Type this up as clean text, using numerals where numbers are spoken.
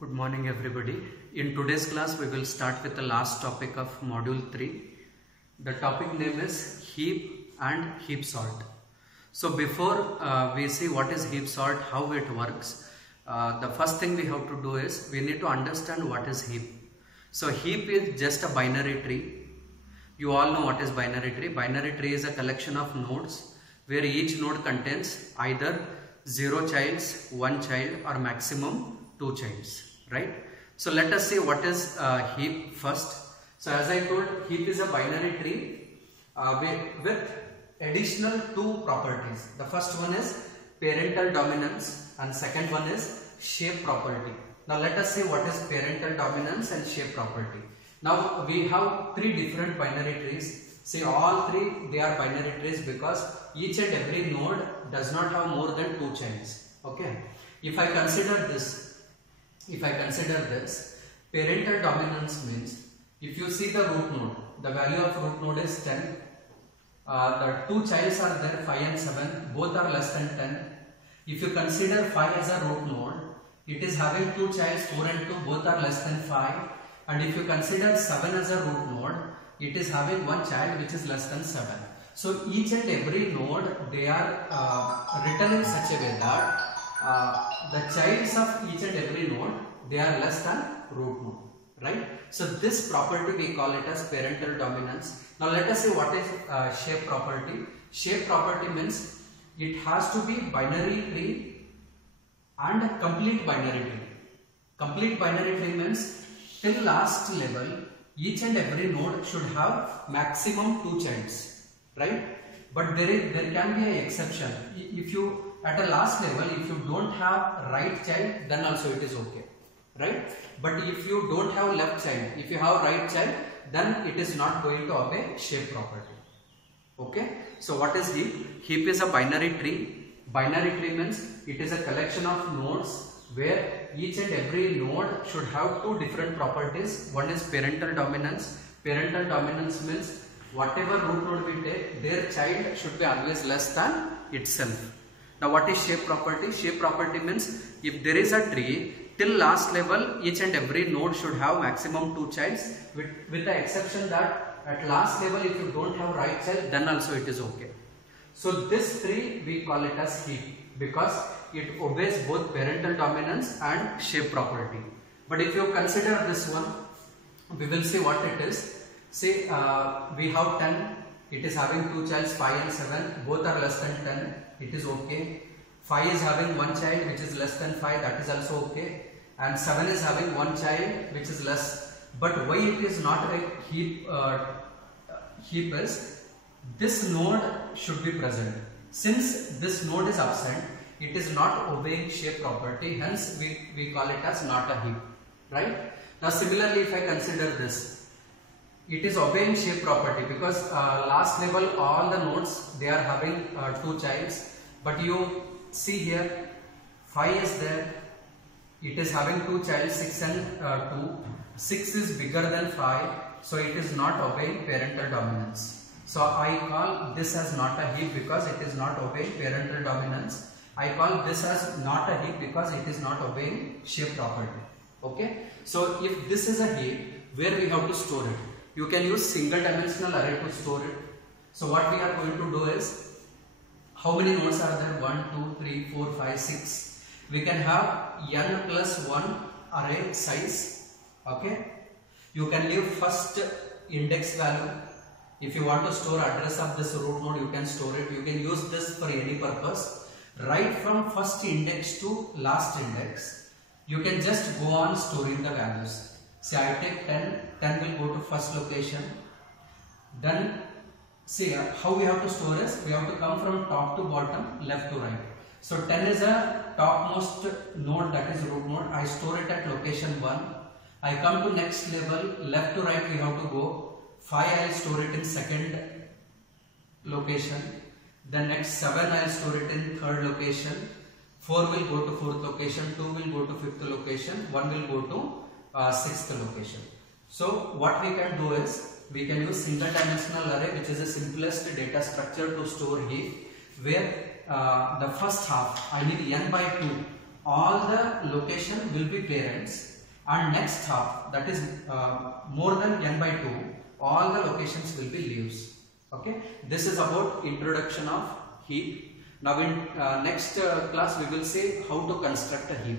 Good morning everybody. In today's class we will start with the last topic of module 3. The topic name is heap and heap sort. So before we see what is heap sort, how it works, the first thing we have to do is we need to understand what is heap. So heap is just a binary tree. You all know what is binary tree. Binary tree is a collection of nodes where each node contains either 0 childs, 1 child or maximum 2 childs. Right? So let us see what is heap first. So as I told, heap is a binary tree with additional 2 properties. The first one is parental dominance and second one is shape property. Now let us see what is parental dominance and shape property. Now we have 3 different binary trees. See, all 3 they are binary trees because each and every node does not have more than 2 childs. Okay. If I consider this, parental dominance means if you see the root node, the value of root node is 10. The 2 childs are there, 5 and 7, both are less than 10. If you consider 5 as a root node, it is having 2 childs, 4 and 2, both are less than 5. And if you consider 7 as a root node, it is having 1 child which is less than 7. So each and every node they are written in such a way that the childs of each and every node they are less than root node, right? So this property we call it as parental dominance. Now let us see what is shape property. Shape property means it has to be binary tree and complete binary tree. Complete binary tree means till last level each and every node should have maximum 2 childs, right? But there can be an exception. If you at a last level, if you don't have right child, then also it is okay, right? But if you don't have left child, if you have right child, then it is not going to obey shape property. Okay. So what is heap? Heap is a binary tree. Binary tree means it is a collection of nodes where each and every node should have 2 different properties. One is parental dominance. Parental dominance means whatever root node we take, their child should be always less than itself. Now what is shape property? Shape property means if there is a tree, till last level each and every node should have maximum 2 childs with the exception that at last level if you don't have right child, then also it is okay. So this tree we call it as heap because it obeys both parental dominance and shape property. But if you consider this one, we will see what it is. See, we have 10, it is having 2 childs, 5 and 7, both are less than 10, it is okay. 5 is having 1 child which is less than 5, that is also okay. And 7 is having 1 child which is less. But why it is not a heap, heap is, this node should be present. Since this node is absent, it is not obeying shape property, hence we call it as not a heap, right? Now similarly if I consider this, it is obeying shape property because last level all the nodes they are having 2 childs, but you see here 5 is there, it is having 2 childs, 6 and 2, 6 is bigger than 5, so it is not obeying parental dominance. So I call this as not a heap because it is not obeying parental dominance. I call this as not a heap because it is not obeying shape property. Okay. So if this is a heap, where we have to store it? You can use single dimensional array to store it. So what we are going to do is, how many nodes are there? 1, 2, 3, 4, 5, 6. We can have n plus 1 array size. Okay. You can leave first index value. If you want to store address of this root node, you can store it. You can use this for any purpose. Right from first index to last index, you can just go on storing the values. See, I take 10, 10 will go to first location. Then, see how we have to store is, we have to come from top to bottom, left to right. So 10 is a topmost node, that is root node. I store it at location 1. I come to next level, left to right we have to go. 5 I will store it in second location. Then next 7 I will store it in third location. 4 will go to fourth location. 2 will go to fifth location. 1 will go to sixth location. So what we can do is we can use single dimensional array, which is the simplest data structure to store heap, where the first half I need n by 2 all the location will be parents, and next half, that is more than n by 2, all the locations will be leaves. Okay, this is about introduction of heap. Now in next class we will see how to construct a heap.